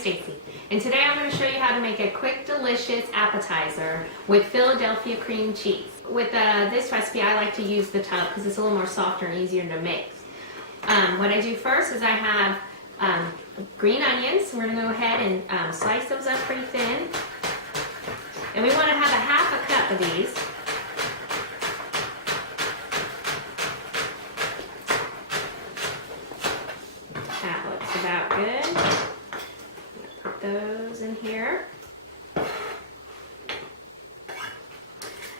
Stacey, and today I'm going to show you how to make a quick, delicious appetizer with Philadelphia cream cheese. With this recipe, I like to use the tub because it's a little more softer and easier to mix. What I do first is I have green onions. We're going to go ahead and slice those up pretty thin. And we want to have a half a cup of these. That looks about good. Put those in here.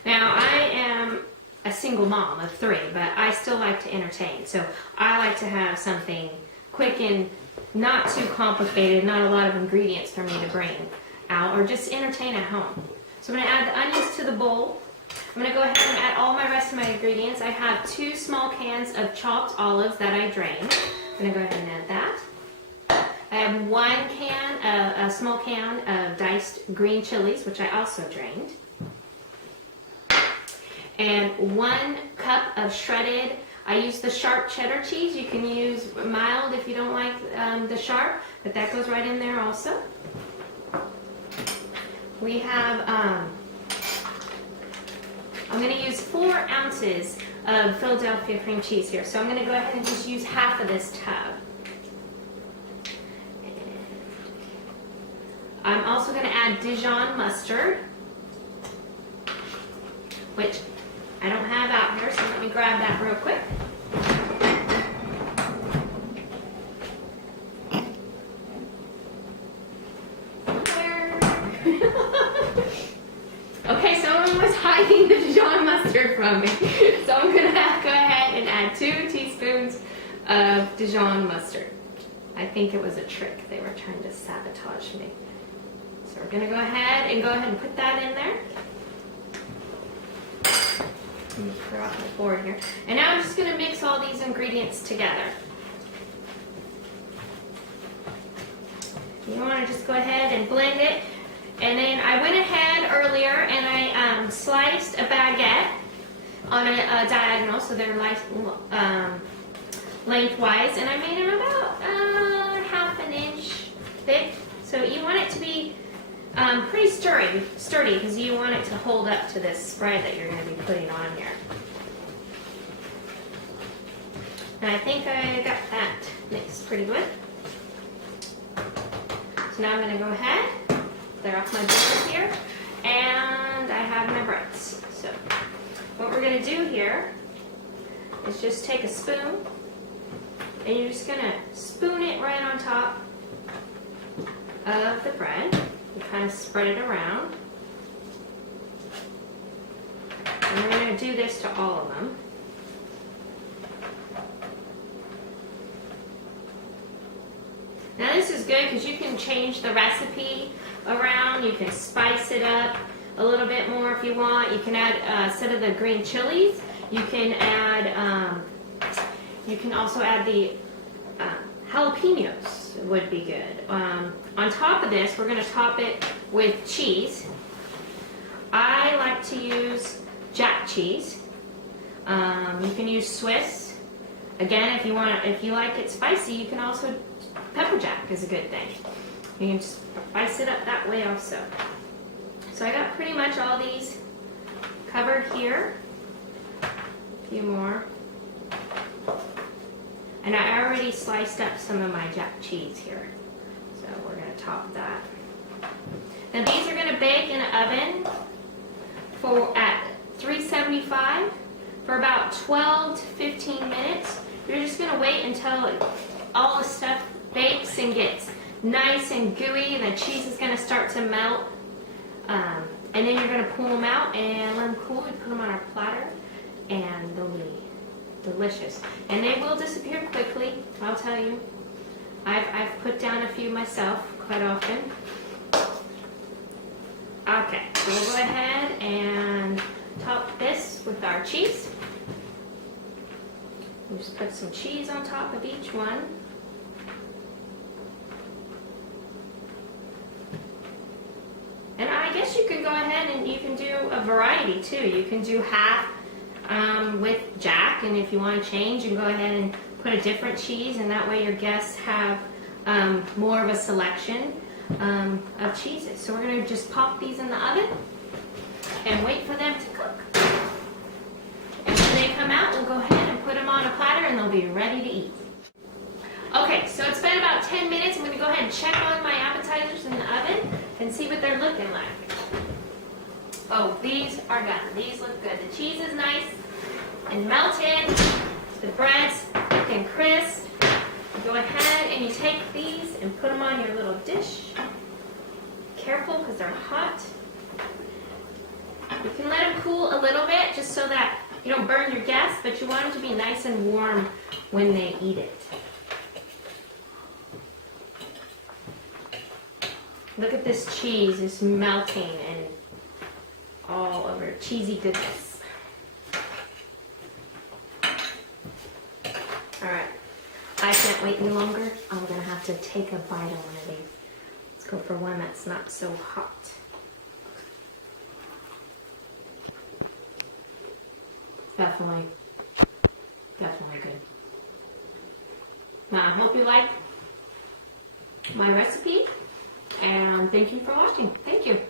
Now I am a single mom of 3, but I still like to entertain. So I like to have something quick and not too complicated, not a lot of ingredients for me to bring out, or just entertain at home. So I'm going to add the onions to the bowl. I'm going to go ahead and add all my rest of my ingredients. I have 2 small cans of chopped olives that I drained. I'm going to go ahead and add that. I have 1 can, a small can of diced green chilies, which I also drained. And 1 cup of shredded, I use the sharp cheddar cheese. You can use mild if you don't like the sharp, but that goes right in there also. We have, I'm going to use 4 ounces of Philadelphia cream cheese here. So I'm going to go ahead and just use half of this tub. I'm also going to add Dijon mustard, which I don't have out here, so let me grab that real quick. Okay, someone was hiding the Dijon mustard from me. So I'm going to go ahead and add 2 teaspoons of Dijon mustard. I think it was a trick. They were trying to sabotage me. So we're going to go ahead and put that in there. Let me clear off my board here. And now I'm just going to mix all these ingredients together. You want to just go ahead and blend it. And then I went ahead earlier and I sliced a baguette on a diagonal, so they're lengthwise, and I made them about half an inch thick. So you want it to be pretty sturdy because you want it to hold up to this spread that you're going to be putting on here. And I think I got that mixed pretty good. So now I'm going to go ahead, clear off my board here, and I have my breads. So what we're going to do here is just take a spoon, and you're just going to spoon it right on top of the bread. You kind of spread it around. And we're going to do this to all of them. Now this is good because you can change the recipe around. You can spice it up a little bit more if you want. You can add, instead of the green chilies, you can add, you can also add the jalapenos would be good. On top of this, we're going to top it with cheese. I like to use Jack cheese. You can use Swiss. Again, if you like it spicy, you can also pepper jack is a good thing. You can just spice it up that way also. So I got pretty much all these covered here. A few more. And I already sliced up some of my Jack cheese here. So we're going to top that. Now these are going to bake in an oven at 375 for about 12 to 15 minutes. You're just going to wait until all the stuff bakes and gets nice and gooey, and the cheese is going to start to melt. And then you're going to pull them out and let them cool. We put them on our platter, and they'll be delicious. And they will disappear quickly, I'll tell you. I've put down a few myself quite often. Okay, so we'll go ahead and top this with our cheese. We'll just put some cheese on top of each one. And I guess you can go ahead and you can do a variety too. You can do half with Jack, and if you want to change, you can go ahead and put a different cheese, and that way your guests have more of a selection. of cheeses. So we're gonna just pop these in the oven and wait for them to cook. And when they come out, we'll go ahead and put them on a platter and they'll be ready to eat. Okay, so it's been about 10 minutes. I'm gonna go ahead and check on my appetizers in the oven and see what they're looking like. Oh, these are done. These look good. The cheese is nice and melted. The bread's thick and crisp. You go ahead and you take these and put them on your little dish. Careful because they're hot. You can let them cool a little bit just so that you don't burn your guests, but you want them to be nice and warm when they eat it. Look at this cheese, it's melting and all over cheesy goodness. All right, I can't wait any longer. I'm gonna have to take a bite of one of these. Let's go for one that's not so hot. Definitely good. Now, I hope you like my recipe, and thank you for watching. Thank you.